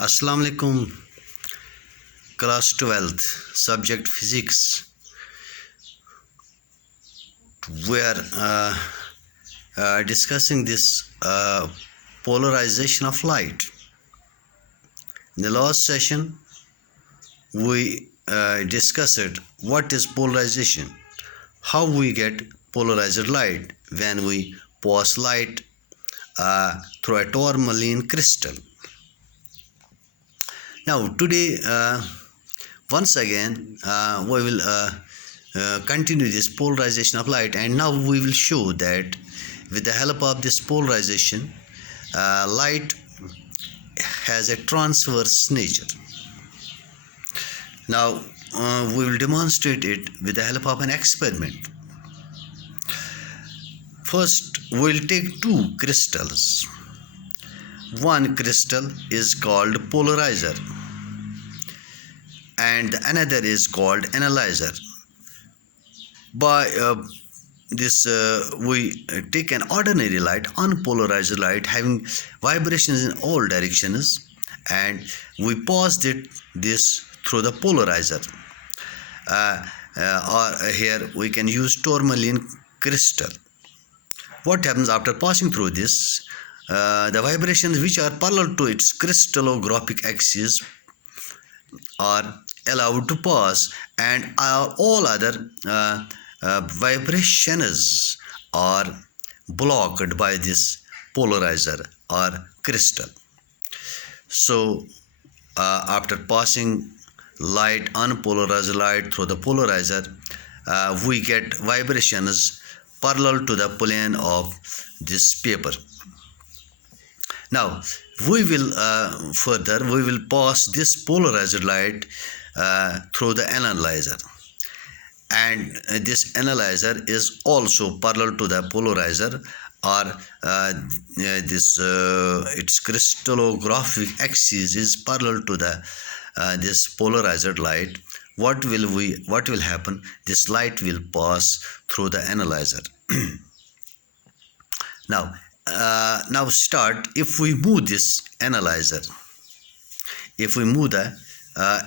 Assalamu alaikum, class 12th, subject physics. We are discussing this polarization of light. In the last session, we discussed what is polarization, how we get polarized light when we pass light through a tourmaline crystal. Now, today, once again, we will continue this polarization of light, and now we will show that with the help of this polarization, light has a transverse nature. Now, we will demonstrate it with the help of an experiment. First, we will take two crystals. One crystal is called polarizer and another is called analyzer. By this we take an ordinary light, unpolarized light having vibrations in all directions, and we pass this through the polarizer, or here we can use tourmaline crystal. What happens after passing through this? The vibrations which are parallel to its crystallographic axis are allowed to pass, and all other vibrations are blocked by this polarizer or crystal. So after passing light, unpolarized light through the polarizer, we get vibrations parallel to the plane of this paper. Now we will we will pass this polarized light through the analyzer, and this analyzer is also parallel to the polarizer, or its crystallographic axis is parallel to the this polarized light. What will happen? This light will pass through the analyzer. Now start. If we move this analyzer, if we move the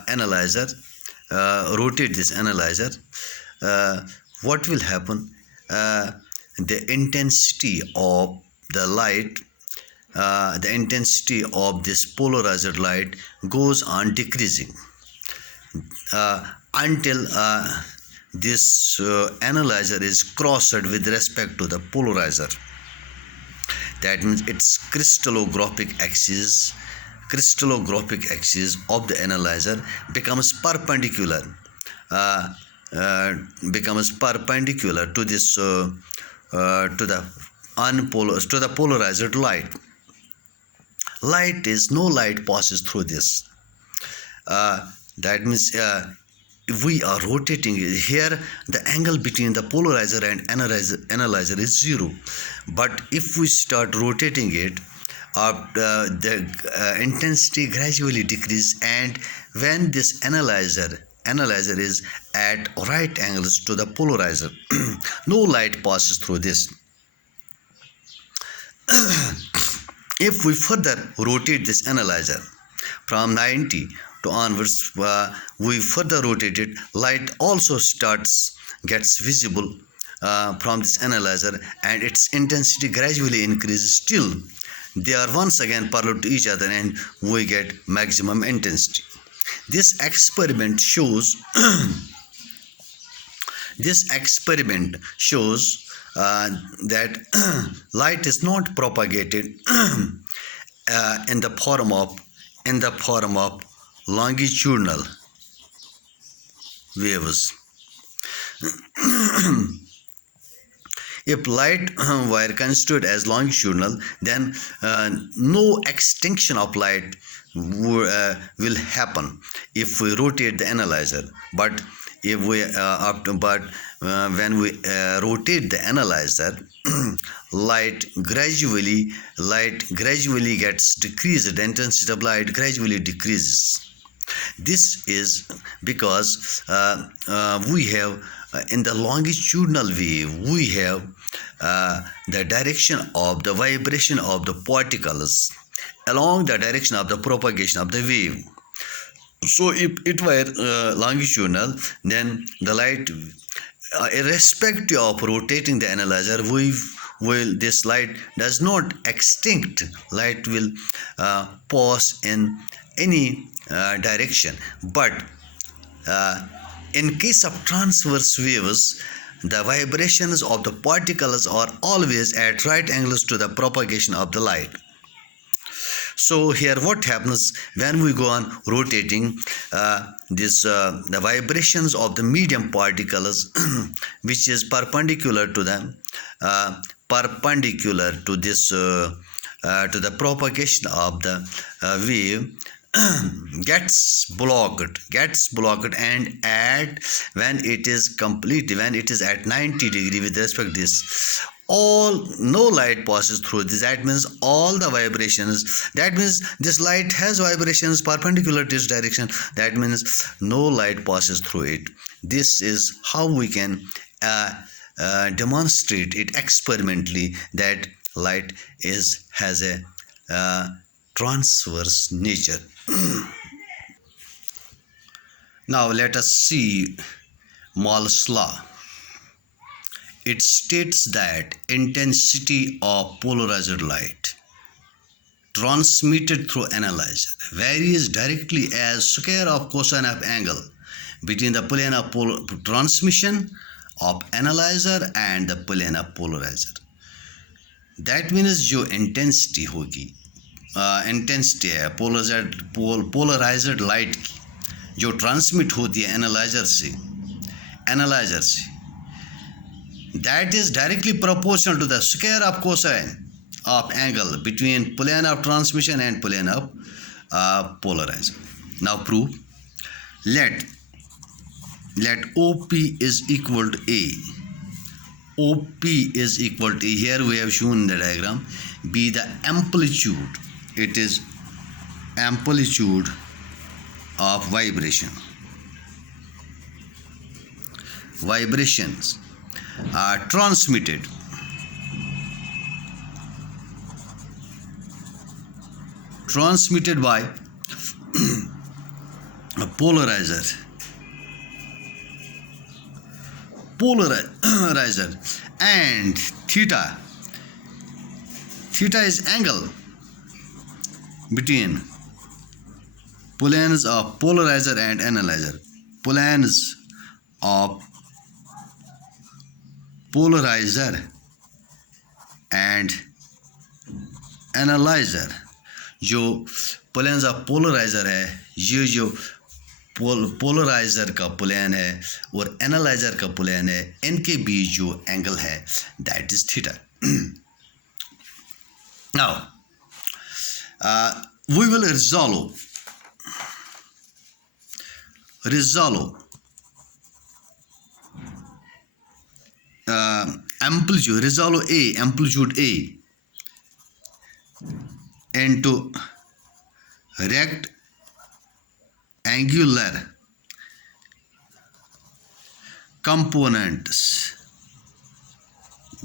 analyzer, rotate this analyzer, what will happen? The intensity of the light, the intensity of this polarized light goes on decreasing until this analyzer is crossed with respect to the polarizer. That means its crystallographic axis of the analyzer becomes perpendicular to this to the polarized light. No light passes through this. That means if we are rotating here, the angle between the polarizer and analyzer is 0. But if we start rotating it, the intensity gradually decreases, and when this analyzer is at right angles to the polarizer, no light passes through this. If we further rotate this analyzer from 90 to onwards, we further rotate it, light also gets visible from this analyzer, and its intensity gradually increases till they are once again parallel to each other, and we get maximum intensity. This experiment shows that light is not propagated in the form of longitudinal waves. If light were considered as longitudinal, then no extinction of light will happen if we rotate the analyzer. But when we rotate the analyzer, light gradually gets decreased. The intensity of light gradually decreases. This is because we have in the longitudinal wave, we have the direction of the vibration of the particles, along the direction of the propagation of the wave. So if it were longitudinal, then the light, irrespective of rotating the analyzer, this light does not extinct. Light will pass in any direction. But in case of transverse waves, the vibrations of the particles are always at right angles to the propagation of the light. So here what happens when we go on rotating, the vibrations of the medium particles which is perpendicular to them, perpendicular to this to the propagation of the wave, gets blocked, and at when it is complete, when it is at 90 degree with respect to this, no light passes through this. That means all the vibrations, that means this light has vibrations perpendicular to this direction, that means no light passes through it. This is how we can demonstrate it experimentally, that light has a transverse nature. Now let us see Morse's law. It states that intensity of polarized light transmitted through analyzer varies directly as square of cosine of angle between the plane of transmission of analyzer and the plane of polarizer. That means जो intensity होगी, intensity है polarised light की जो transmit होती है analyser से, that is directly proportional to the square of cosine of angle between plane of transmission and plane of polarizer. Now prove. Let OP is equal to A. OP is equal to, here we have shown in the diagram, be the amplitude. It is amplitude of vibrations are transmitted by a polarizer, and theta is angle between planes of polarizer and analyzer. Planes of polarizer and analyzer, जो planes of polariser है, ये जो polariser का plane है और analyser का plane है, इनके बीच जो एंगल है that is theta. Now we will resolve amplitude A into rectangular components.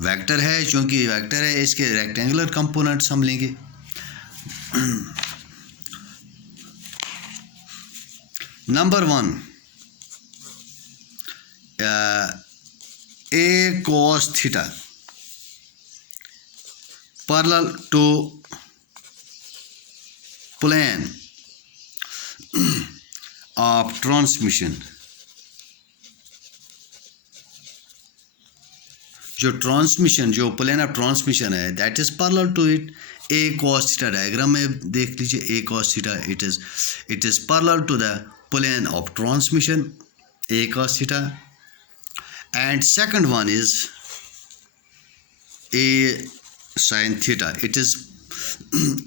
Vector है, चूंकि वेक्टर है इसके रेक्टेंगुलर कंपोनेंट्स हम लेंगे. Number 1, A cos theta parallel to plane of transmission. जो प्लेन ऑफ ट्रांसमिशन है that is parallel to it. A cos theta diagram में देख लीजिए, A cos theta it is parallel to the plane of transmission, A cos theta. And second one is A sin theta. It is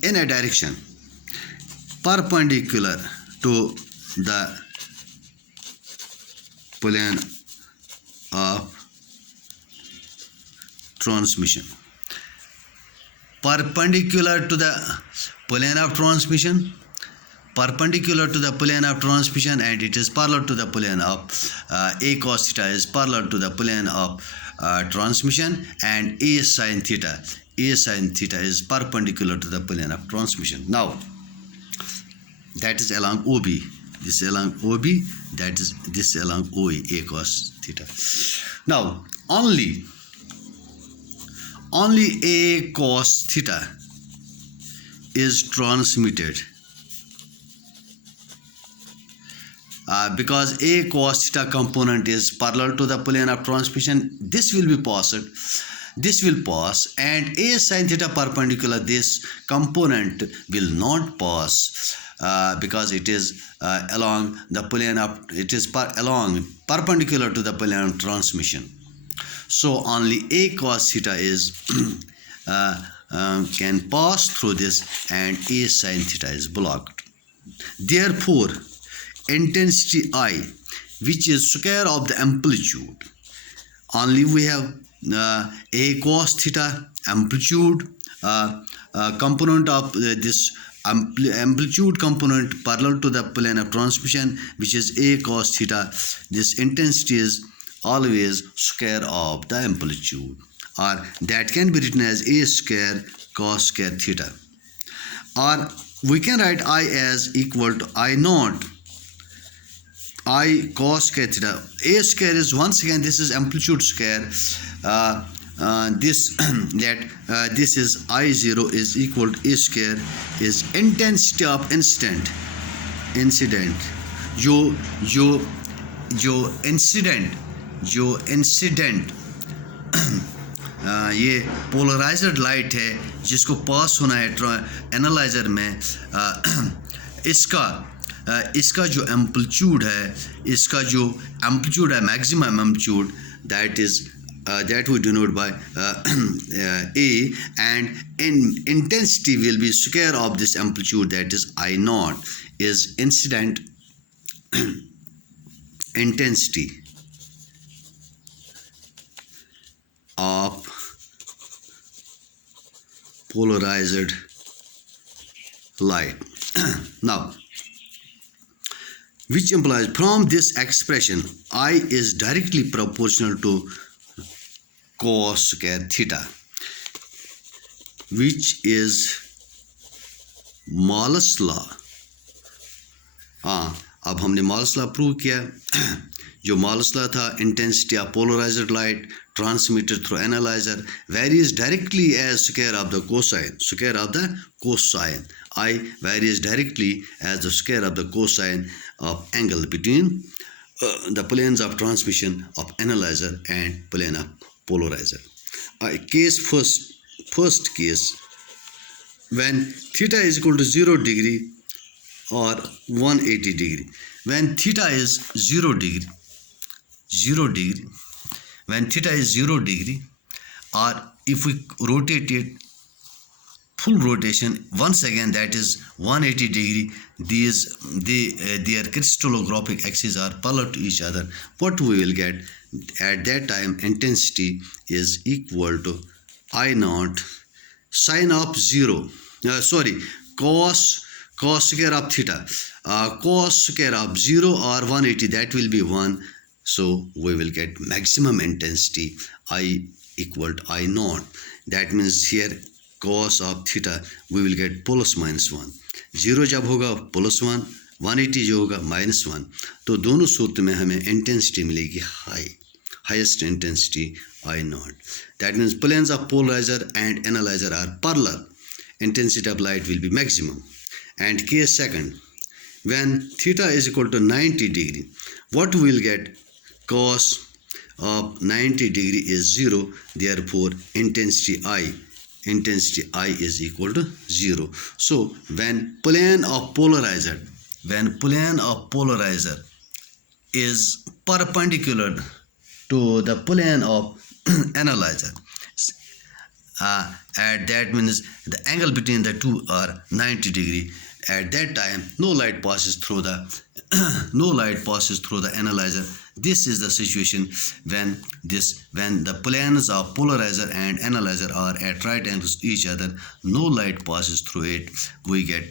in a direction perpendicular to the plane of transmission. Perpendicular to the plane of transmission, and it is parallel to the plane of A cos theta is parallel to the plane of transmission, and A sin theta A sin theta is perpendicular to the plane of transmission. Now, that is along OB. This is along OB. That is this along OA, A cos theta. Now, only A cos theta is transmitted because A cos theta component is parallel to the plane of transmission. This will be passed. This will pass, and A sin theta perpendicular, this component will not pass because it is along the plane of, it is perpendicular to the plane of transmission. So only A cos theta is can pass through this, and A sin theta is blocked. Therefore, intensity I, which is square of the amplitude, only we have A cos theta amplitude component of this amplitude component parallel to the plane of transmission, which is A cos theta. This intensity is always square of the amplitude, or that can be written as A square cos square theta, or we can write I as equal to I naught I cos square theta. A square is, once again, this is amplitude square. This this is I0 is equal to A square is intensity of incident जो incident ये polarised light है जिसको पास होना है analyser में, इसका जो amplitude है, इसका जो एम्पलीट्यूड है maximum amplitude, that is that we denote by A, and intensity will be square of this amplitude, that is I naught is incident intensity of polarized light. Now, which implies from this expression I is directly proportional to cos square theta, which is Malus law. अब हमने Malus law prove किया. जो Malus law था, intensity of polarised light transmitted through analyzer varies directly as square of the cosine. I varies directly as the square of the cosine of angle between the planes of transmission of analyzer and plane of polarizer. First case, when theta is equal to 0 degree or 180 degree. When theta is 0 degree, when theta is 0 degree, or if we rotate it full rotation, once again that is 180 degree, their crystallographic axes are parallel to each other. What we will get at that time, intensity is equal to I naught sine of 0, cos square of theta, cos square of 0 or 180, that will be 1. So we will get maximum intensity I equal to I naught. That means here cos of theta we will get plus minus 1. 0 जब होगा plus 1, 180 जो होगा minus 1. तो दोनों सूत्र में हमें intensity मिलेगी highest intensity I naught. That means planes of polarizer and analyzer are parallel. Intensity of light will be maximum. And case second, when theta is equal to 90 degree, what we will get? Cos of 90 degree is 0, therefore intensity I is equal to 0. So when plane of polarizer is perpendicular to the plane of analyzer, at that means the angle between the two are 90 degree. At that time no light passes through the analyzer. This is the situation when the planes of polarizer and analyzer are at right angles to each other. No light passes through it. We get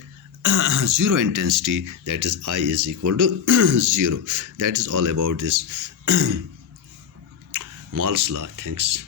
0 intensity, that is I is equal to 0. That is all about this Moll's law. Thanks.